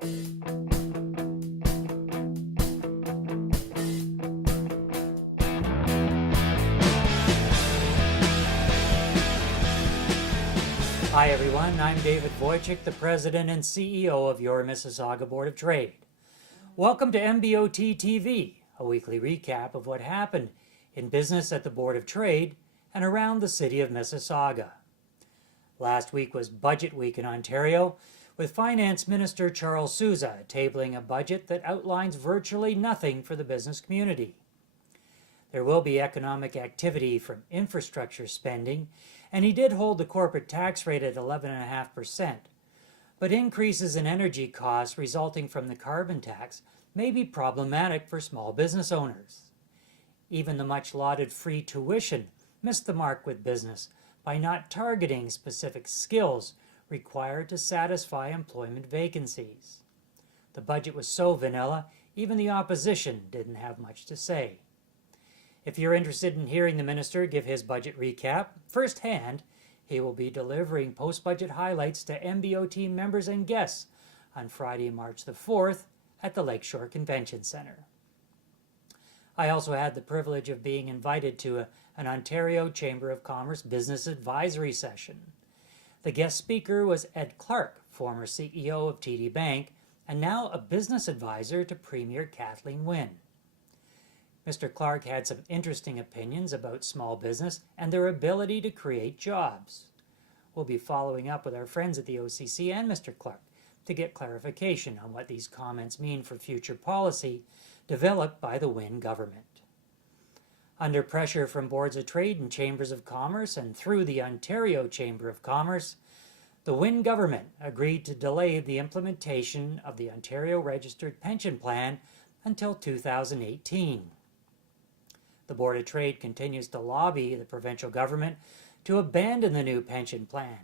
Hi everyone, I'm David Wojcik, the President and CEO of your Mississauga Board of Trade. Welcome to MBOT TV, a weekly recap of what happened in business at the Board of Trade and around the city of Mississauga. Last week was Budget Week in Ontario, with Finance Minister Charles Sousa tabling a budget that outlines virtually nothing for the business community. There will be economic activity from infrastructure spending, and he did hold the corporate tax rate at 11.5%. But increases in energy costs resulting from the carbon tax may be problematic for small business owners. Even the much-lauded free tuition missed the mark with business by not targeting specific skills required to satisfy employment vacancies. The budget was so vanilla, even the opposition didn't have much to say. If you're interested in hearing the minister give his budget recap firsthand, he will be delivering post-budget highlights to MBOT members and guests on Friday, March the 4th at the Lakeshore Convention Centre. I also had the privilege of being invited to an Ontario Chamber of Commerce Business Advisory session. The guest speaker was Ed Clark, former CEO of TD Bank and now a business advisor to Premier Kathleen Wynne. Mr. Clark had some interesting opinions about small business and their ability to create jobs. We'll be following up with our friends at the OCC and Mr. Clark to get clarification on what these comments mean for future policy developed by the Wynne government. Under pressure from boards of trade and chambers of commerce and through the Ontario Chamber of Commerce, the Wynne government agreed to delay the implementation of the Ontario Registered Pension Plan until 2018. The Board of Trade continues to lobby the provincial government to abandon the new pension plan,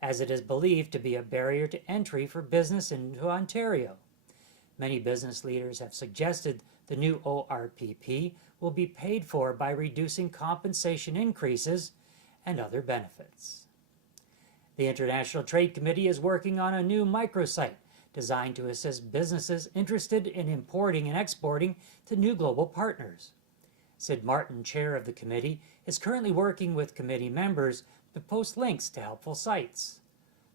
as it is believed to be a barrier to entry for business into Ontario. Many business leaders have suggested the new ORPP will be paid for by reducing compensation increases and other benefits. The International Trade Committee is working on a new microsite designed to assist businesses interested in importing and exporting to new global partners. Sid Martin, chair of the committee, is currently working with committee members to post links to helpful sites.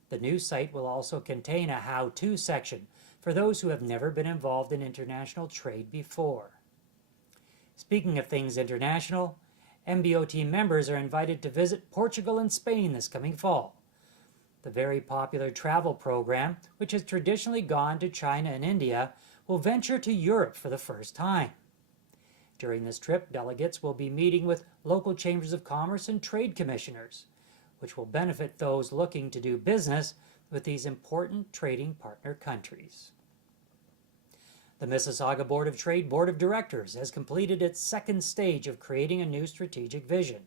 The new site will also contain a how-to section for those who have never been involved in international trade before. Speaking of things international, MBOT members are invited to visit Portugal and Spain this coming fall. The very popular travel program, which has traditionally gone to China and India, will venture to Europe for the first time. During this trip, delegates will be meeting with local chambers of commerce and trade commissioners, which will benefit those looking to do business with these important trading partner countries. The Mississauga Board of Trade Board of Directors has completed its second stage of creating a new strategic vision.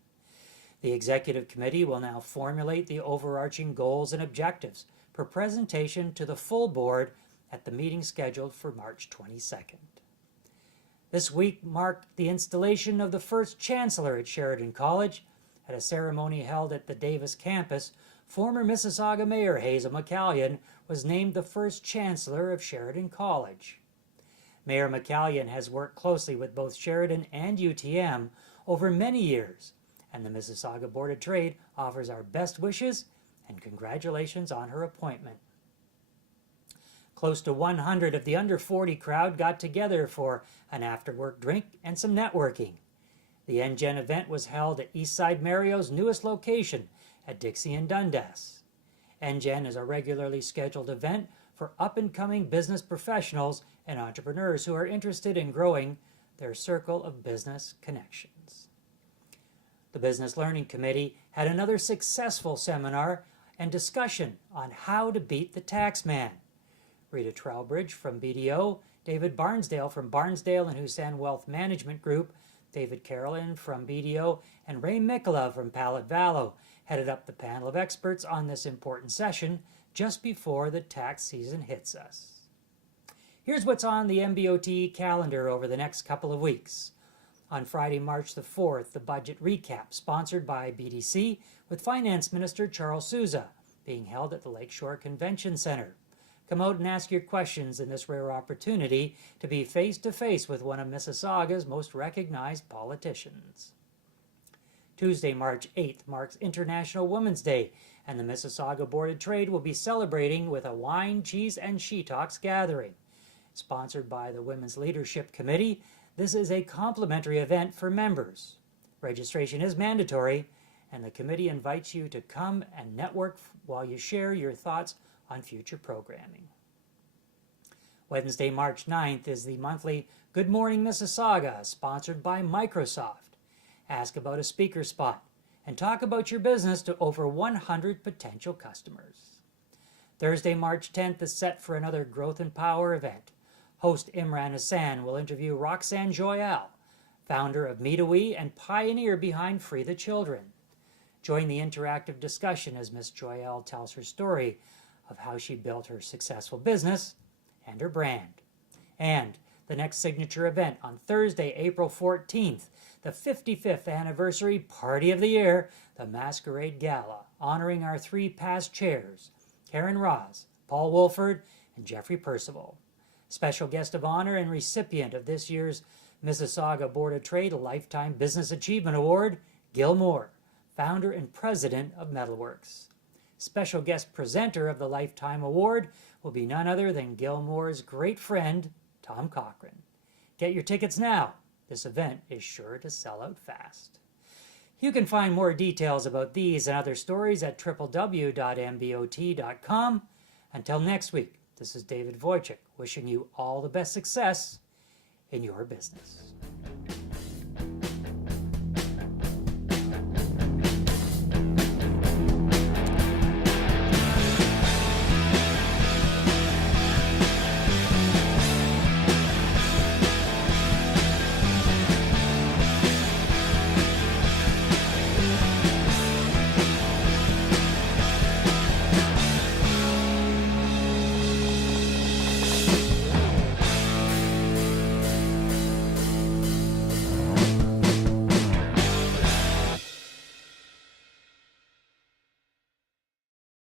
The Executive Committee will now formulate the overarching goals and objectives for presentation to the full board at the meeting scheduled for March 22nd. This week marked the installation of the first chancellor at Sheridan College. At a ceremony held at the Davis campus, former Mississauga Mayor Hazel McCallion was named the first chancellor of Sheridan College. Mayor McCallion has worked closely with both Sheridan and UTM over many years, and the Mississauga Board of Trade offers our best wishes and congratulations on her appointment. Close to 100 of the under 40 crowd got together for an after-work drink and some networking. The NGen event was held at Eastside Mario's newest location at Dixie and Dundas. NGen is a regularly scheduled event for up-and-coming business professionals and entrepreneurs who are interested in growing their circle of business connections. The Business Learning Committee had another successful seminar and discussion on how to beat the tax man. Rita Trowbridge from BDO, David Barnsdale from Barnsdale and Hussain Wealth Management Group, David Carolyn from BDO, and Ray Mikula from Pallet Vallow headed up the panel of experts on this important session just before the tax season hits us. Here's what's on the MBOT calendar over the next couple of weeks. On Friday, March the 4th, the budget recap sponsored by BDC with Finance Minister Charles Sousa being held at the Lakeshore Convention Centre. Come out and ask your questions in this rare opportunity to be face-to-face with one of Mississauga's most recognized politicians. Tuesday, March 8th marks International Women's Day, and the Mississauga Board of Trade will be celebrating with a wine, cheese, and she talks gathering. Sponsored by the Women's Leadership Committee, this is a complimentary event for members. Registration is mandatory, and the committee invites you to come and network while you share your thoughts on future programming. Wednesday, March 9th is the monthly Good Morning Mississauga, sponsored by Microsoft. Ask about a speaker spot and talk about your business to over 100 potential customers. Thursday, March 10th is set for another Growth and Power event. Host Imran Hassan will interview Roxanne Joyal, founder of Meetawi and pioneer behind Free the Children. Join the interactive discussion as Miss Joyal tells her story of how she built her successful business and her brand. And the next signature event on Thursday, April 14th, the 55th anniversary party of the year, the Masquerade Gala, honoring our three past chairs, Karen Ross, Paul Wolford, and Jeffrey Percival. Special guest of honor and recipient of this year's Mississauga Board of Trade Lifetime Business Achievement Award, Gil Moore, founder and president of Metalworks. Special guest presenter of the Lifetime Award will be none other than Gil Moore's great friend, Tom Cochran. Get your tickets now. This event is sure to sell out fast. You can find more details about these and other stories at www.mbot.com. Until next week, this is David Wojcik wishing you all the best success in your business.